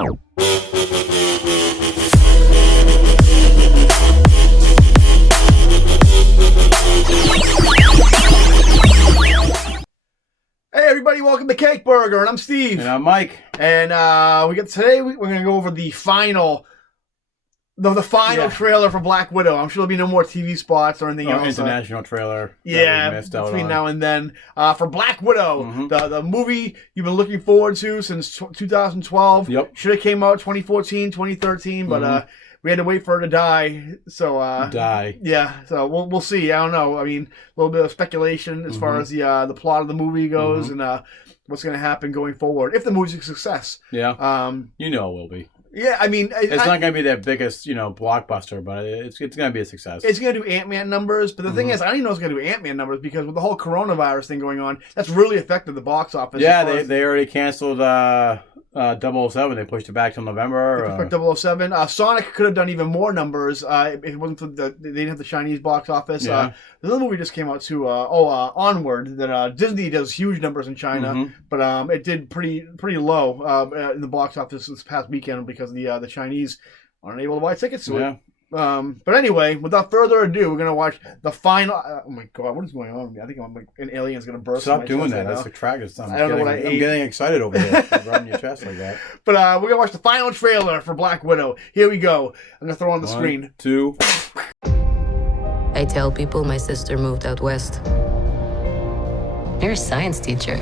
Hey everybody, welcome to Cake Burger, and I'm Steve. And I'm Mike. And we're going to go over the final trailer for Black Widow. I'm sure there'll be no more TV spots or anything else. International trailer. Between now and then. For Black Widow, the movie you've been looking forward to since 2012. Yep. Should have came out 2014, 2013, but we had to wait for her to die. So yeah. So we'll see. I don't know. I mean, a little bit of speculation as far as the plot of the movie goes and what's going to happen going forward if the movie's a success. Yeah. It will be. Yeah, I mean, it's not going to be their biggest, blockbuster, but it's going to be a success. It's going to do Ant-Man numbers, but the thing is, I don't even know it's going to do Ant-Man numbers because with the whole coronavirus thing going on, that's really affected the box office. Yeah, they already canceled 007. They pushed it back till November. 007. Sonic could have done even more numbers if it wasn't for they didn't have the Chinese box office. Yeah. There's another movie just came out too. Onward. That Disney does huge numbers in China, but it did pretty low in the box office this past weekend because the Chinese aren't able to buy tickets to it. But anyway, without further ado, we're gonna watch the final. Oh my god, what is going on with me? I think an alien's gonna burst. Stop doing that. That's attractive. I don't know what I ate. I'm getting excited over here. Rubbing your chest like that. But we're gonna watch the final trailer for Black Widow. Here we go. I'm gonna throw on the screen. 1, 2. I tell people my sister moved out west. You're a science teacher.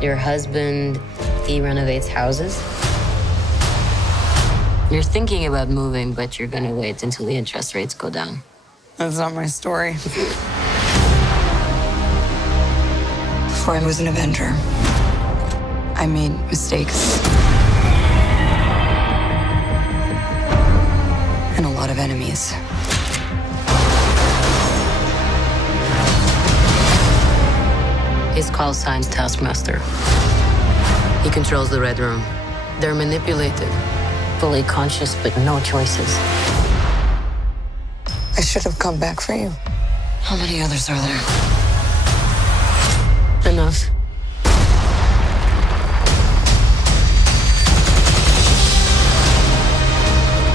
Your husband, he renovates houses. You're thinking about moving, but you're gonna wait until the interest rates go down. That's not my story. Before I was an Avenger, I made mistakes. And a lot of enemies. His call sign's Taskmaster. He controls the Red Room. They're manipulated, fully conscious, but no choices. I should have come back for you. How many others are there? Enough.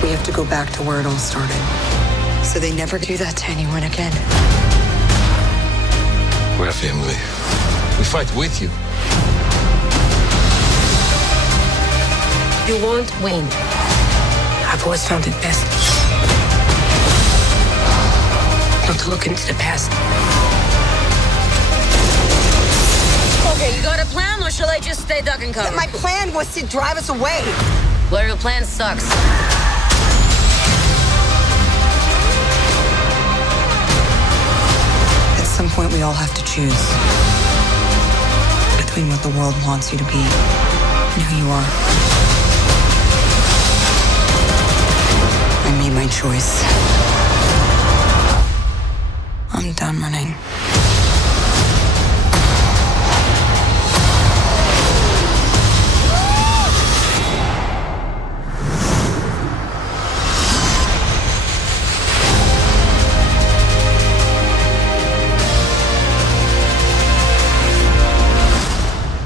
We have to go back to where it all started. So they never do that to anyone again. We're a family. We fight with you. You won't win. I've always found it best not to look into the past. Okay, you got a plan, or shall I just stay duck and cover? My plan was to drive us away. Well, your plan sucks. At some point, we all have to choose between what the world wants you to be and who you are. I made my choice. I'm done running.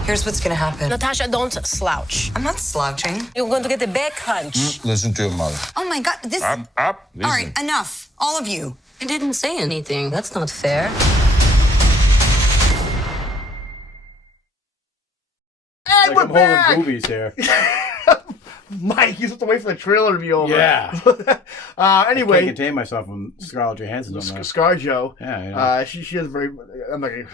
Here's what's gonna happen. Natasha, don't slouch. I'm not slouching. You're going to get a back hunch. Listen to your mother. Oh my god, this... Up. Listen. All right, enough. All of you. I didn't say anything. That's not fair. And we're I'm back! holding boobies here. Mike, you have to wait for the trailer to be over. Yeah. Anyway. I can't contain myself when Scarlett Johansson's on that. ScarJo. Yeah. She is very. I'm not gonna.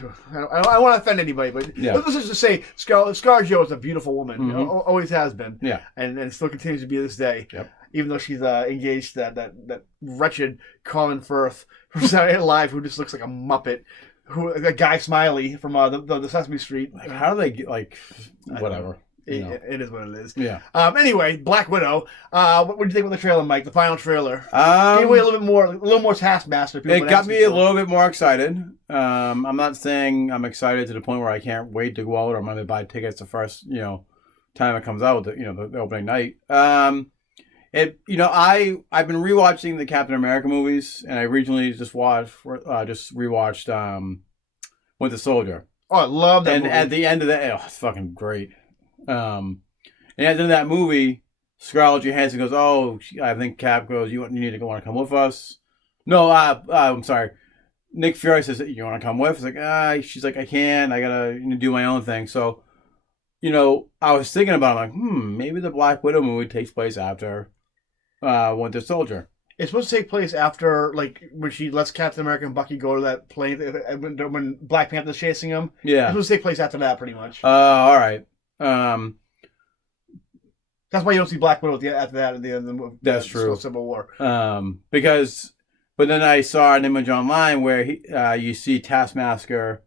I don't want to offend anybody, but Yeah. let's just say ScarJo is a beautiful woman. Always has been. Yeah. And still continues to be to this day. Yep. Even though she's engaged to that wretched Colin Firth from Saturday Night Live, who just looks like a muppet. A Guy Smiley from the Sesame Street. Like, how do they get, whatever? It is what it is. Yeah. Anyway, Black Widow. What did you think of the trailer, Mike? The final trailer. Gave away a little more Taskmaster. It got me a little bit more excited. I'm not saying I'm excited to the point where I can't wait to go out or I'm going to buy tickets the first, time it comes out, the opening night. I've been rewatching the Captain America movies, and I recently just rewatched Winter Soldier. Oh, I love that And movie. at the end of that, it's fucking great. And at the end of that movie, Scarlett Johansson goes, "Oh, I think Cap goes, you need to want to come with us." No, I'm sorry. Nick Fury says, "You want to come with?" It's like, she's like, "I can't. I gotta do my own thing." So, I was thinking about it, like, maybe the Black Widow movie takes place after Winter Soldier. It's supposed to take place after, like, when she lets Captain America and Bucky go to that plane when Black Panther's chasing him. Yeah. It's supposed to take place after that, pretty much. All right. That's why you don't see Black Widow after that at the end of the movie. That's true. Civil War. But then I saw an image online where you see Taskmaster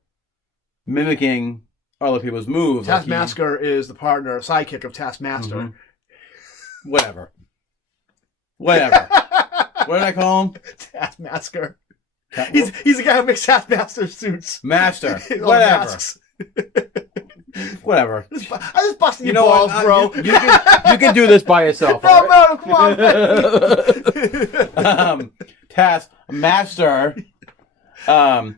mimicking other people's moves. Taskmaster is the sidekick of Taskmaster. Mm-hmm. Whatever. What did I call him? Taskmaster. He's the guy who makes Taskmaster suits. Master. Whatever. Whatever. I just busted your balls, bro. You can do this by yourself. No, come on. Taskmaster.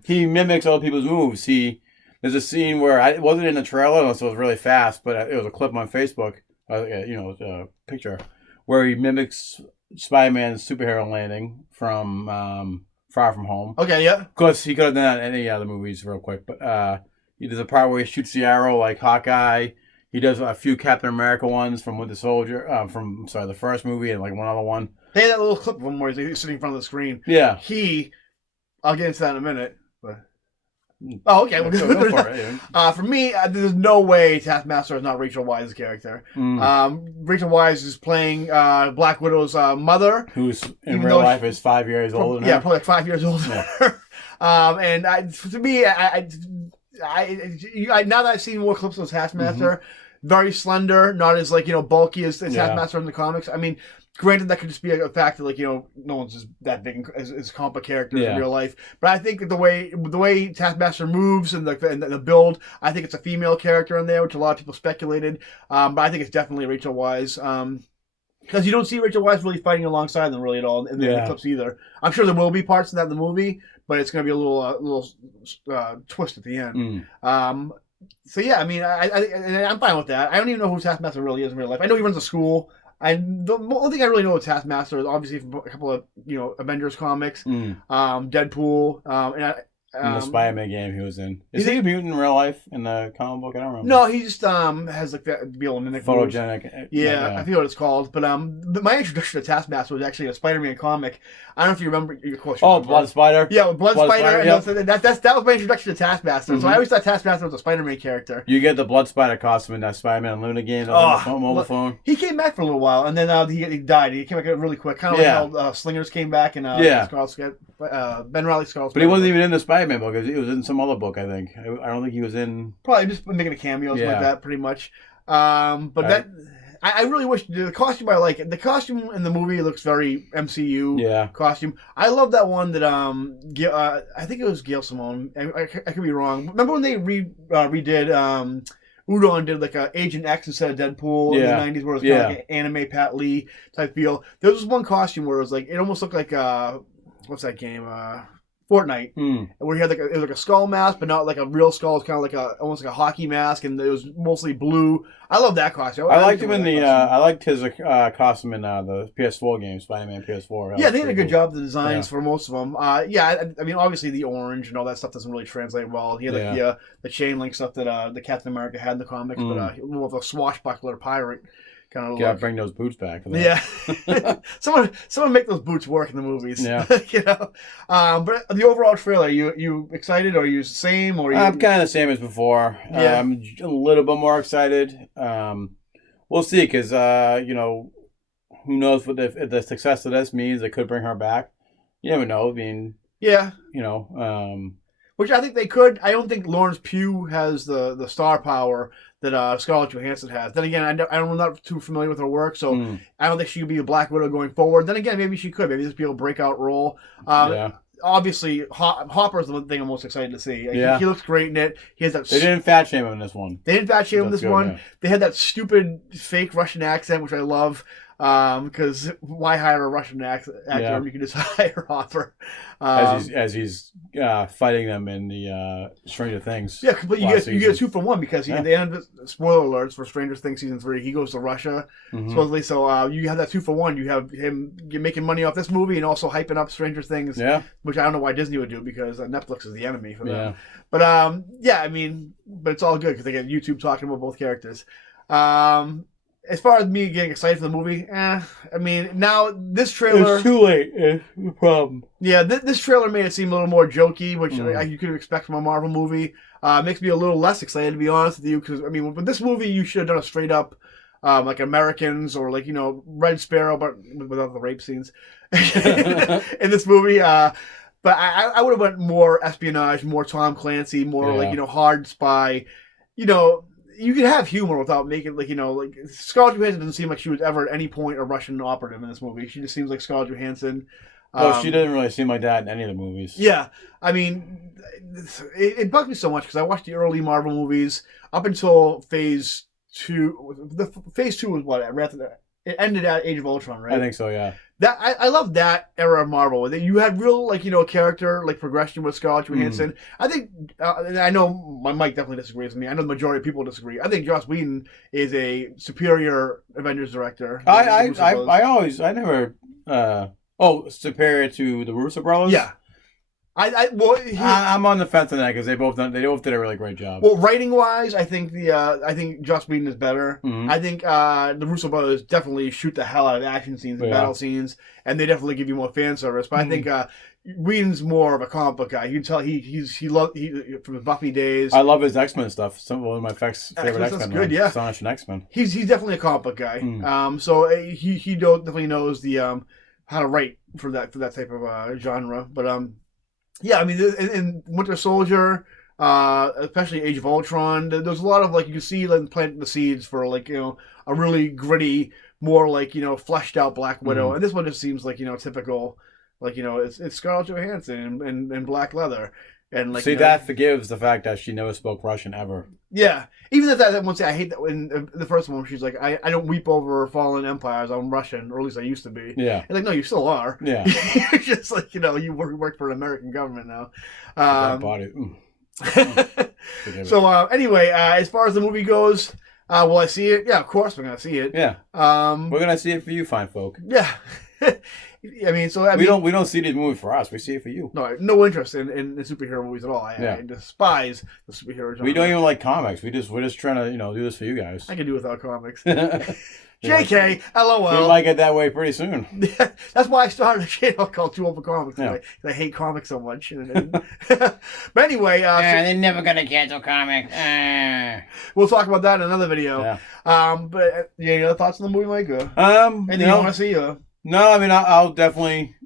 He mimics other people's moves. There's a scene where it wasn't in the trailer, so it was really fast, but it was a clip on Facebook. It was a picture where he mimics Spider-Man's superhero landing from Far From Home. Okay, yeah. Of course, he could have done that in any other movies real quick, but he does a part where he shoots the arrow like Hawkeye. He does a few Captain America ones from Winter Soldier, the first movie, and like one other one. They had that little clip of him where he's sitting in front of the screen. Yeah. I'll get into that in a minute. But... Oh, okay. Go for it. Yeah. For me, there's no way Taskmaster is not Rachel Weisz's character. Rachel Weisz is playing Black Widow's mother, who's in real life is 5 years older than her. Yeah, probably like 5 years older than her. To me, now that I've seen more clips of Taskmaster, very slender, not as bulky as Taskmaster in the comics. I mean, granted, that could just be a fact that no one's just that big as comic characters in real life. But I think the way Taskmaster moves and the build, I think it's a female character in there, which a lot of people speculated. But I think it's definitely Rachel Weisz. Because you don't see Rachel Weisz really fighting alongside them really at all in the clips either. I'm sure there will be parts of that in the movie, but it's going to be a little twist at the end. So yeah, I mean, I'm fine with that. I don't even know who Taskmaster really is in real life. I know he runs a school. The only thing I really know of Taskmaster is obviously from a couple of Avengers comics, Deadpool, and the Spider-Man game he was in. Is he a mutant in real life in the comic book? I don't remember. No, he just has like that to be able to mimic photogenic. Yeah, I forget what it's called. But my introduction to Taskmaster was actually a Spider-Man comic. I don't know if you remember. Of course, you remember. Blood Spider. Yeah, Blood Spider. Yep. That was my introduction to Taskmaster. So I always thought Taskmaster was a Spider-Man character. You get the Blood Spider costume in that Spider-Man Unlimited game on the mobile phone. He came back for a little while, and then he died. He came back really quick, kind of like how Slingers came back and Ben Reilly Scarlet. But he wasn't even in the Spider-Man book. He was in some other book, I think. I don't think he was in. Probably just making a cameo, something like that, pretty much. I really wish the costume I like. The costume in the movie looks very MCU costume. I love that one that I think it was Gail Simone. I could be wrong. Remember when they redid Udon did like a Agent X instead of Deadpool in the 90s, where it was kind of like an anime Pat Lee type feel. There was one costume where it was like it almost looked like what's that game? Fortnite, where he had it was like a skull mask, but not like a real skull. It's kind of like almost like a hockey mask, and it was mostly blue. I love that costume. I liked him in the. I liked his costume in the PS4 game, Spider-Man PS4. Yeah, they did a good job of the designs for most of them. I mean, obviously the orange and all that stuff doesn't really translate well. He had the chain link stuff that the Captain America had in the comics, but more of a swashbuckler pirate. Kind of gotta bring those boots back. Yeah, someone make those boots work in the movies. Yeah, But the overall trailer, you excited, or are you the same, or I'm kind of the same as before. Yeah. I'm a little bit more excited. We'll see, because who knows what if the success of this means? It could bring her back. You never know. I mean, which I think they could. I don't think Lawrence Pugh has the star power that Scarlett Johansson has. Then again, I'm not too familiar with her work, so I don't think she could be a Black Widow going forward. Then again, maybe she could. Maybe this be a breakout role. Obviously, Hopper's the thing I'm most excited to see. He looks great in it. He has that. They didn't fat shame him in this one. They didn't fat shame him in this one. Yeah. They had that stupid fake Russian accent, which I love. Because why hire a Russian actor when you can just hire Hopper? As he's fighting them in the Stranger Things. Yeah, but you get a 2-for-1 because at the end, spoiler alerts for Stranger Things season 3, he goes to Russia supposedly. So you have that 2-for-1. You have him making money off this movie and also hyping up Stranger Things. Yeah, which I don't know why Disney would do because Netflix is the enemy for them. Yeah. But I mean, but it's all good because they get YouTube talking about both characters. As far as me getting excited for the movie, I mean, now this trailer... It's too late, is the problem. Yeah, this trailer made it seem a little more jokey, which you could expect from a Marvel movie. Makes me a little less excited, to be honest with you, because, I mean, with this movie, you should have done a straight-up, like, Americans, or, like, Red Sparrow, but without the rape scenes in this movie. But I would have went more espionage, more Tom Clancy, more, like, hard spy, You could have humor without making, like, Scarlett Johansson doesn't seem like she was ever at any point a Russian operative in this movie. She just seems like Scarlett Johansson. Well, she didn't really seem like that in any of the movies. Yeah. I mean, it bugs me so much because I watched the early Marvel movies up until Phase 2. Phase 2 was what? It ended at Age of Ultron, right? I think so, yeah. That I love that era of Marvel. You had real, like, character, like, progression with Scarlett Johansson. I think, I know my Mike definitely disagrees with me. I know the majority of people disagree. I think Joss Whedon is a superior Avengers director. I never, superior to the Russo brothers? Yeah. I'm on the fence on that because they both did a really great job. Well, writing wise, I think Joss Whedon is better. I think the Russo brothers definitely shoot the hell out of action scenes and battle scenes, and they definitely give you more fan service. But I think Whedon's more of a comic book guy. You can tell he from the Buffy days. I love his X-Men stuff. One of my favorite X-Men. Good, yeah. Astonishing X-Men. He's definitely a comic book guy. So he definitely knows the how to write for that type of genre. But yeah, I mean, in Winter Soldier, especially Age of Ultron, there's a lot of, like, you can see them planting the seeds for, like, a really gritty, more, like, fleshed out Black Widow. And this one just seems like, typical, like, it's Scarlett Johansson in black leather. And, like, see, that forgives the fact that she never spoke Russian ever. Yeah. Even if that one say, I hate that in the first one, she's like, I don't weep over fallen empires. I'm Russian, or at least I used to be. Yeah. And like, no, you still are. Yeah. You're just like, you work for an American government now. That body. So anyway, as far as the movie goes, will I see it? Yeah, of course we're gonna see it. Yeah. We're gonna see it for you, fine folk. Yeah. We don't see these movies for us. We see it for you. No interest in superhero movies at all. I despise the superhero genre. We don't even like comics. We're just trying to do this for you guys. I can do without comics. JK, LOL. You might get that way pretty soon. That's why I started a channel called Too Old for Comics. Yeah. I hate comics so much. But anyway, they're never gonna cancel comics. We'll talk about that in another video. Yeah. But any other thoughts on the movie, Mike? Anything you want to see? No, I mean, I'll definitely,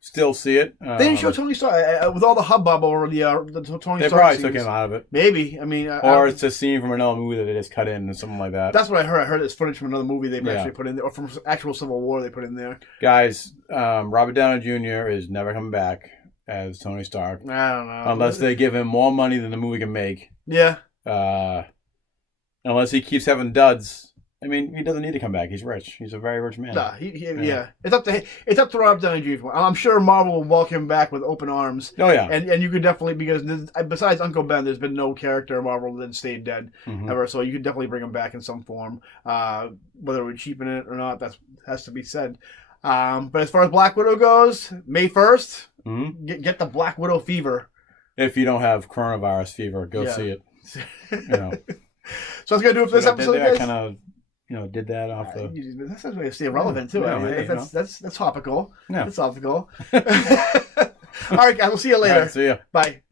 still see it. They didn't show Tony Stark with all the hubbub over the Tony Stark. They probably took him out of it. Maybe. I mean, or it's a scene from another movie that they just cut in or something like that. That's what I heard. I heard it's footage from another movie they've actually put in there, or from actual Civil War they put in there. Guys, Robert Downey Jr. is never coming back as Tony Stark. I don't know. Unless they give him more money than the movie can make. Yeah. Unless he keeps having duds. I mean, he doesn't need to come back. He's rich. He's a very rich man. Nah, yeah. It's up to Rob Downey Jr. I'm sure Marvel will welcome him back with open arms. Oh yeah. And you could definitely, because besides Uncle Ben, there's been no character in Marvel that stayed dead ever. So you could definitely bring him back in some form. Whether we cheapen it or not, that has to be said. But as far as Black Widow goes, May 1st, get the Black Widow fever. If you don't have coronavirus fever, go see it. So that's gonna do it for this episode, guys. Kind of. Did that off the... That's a way to stay relevant, too. That's topical. Yeah. That's topical. All right, guys. We'll see you later. All right, see ya. Bye.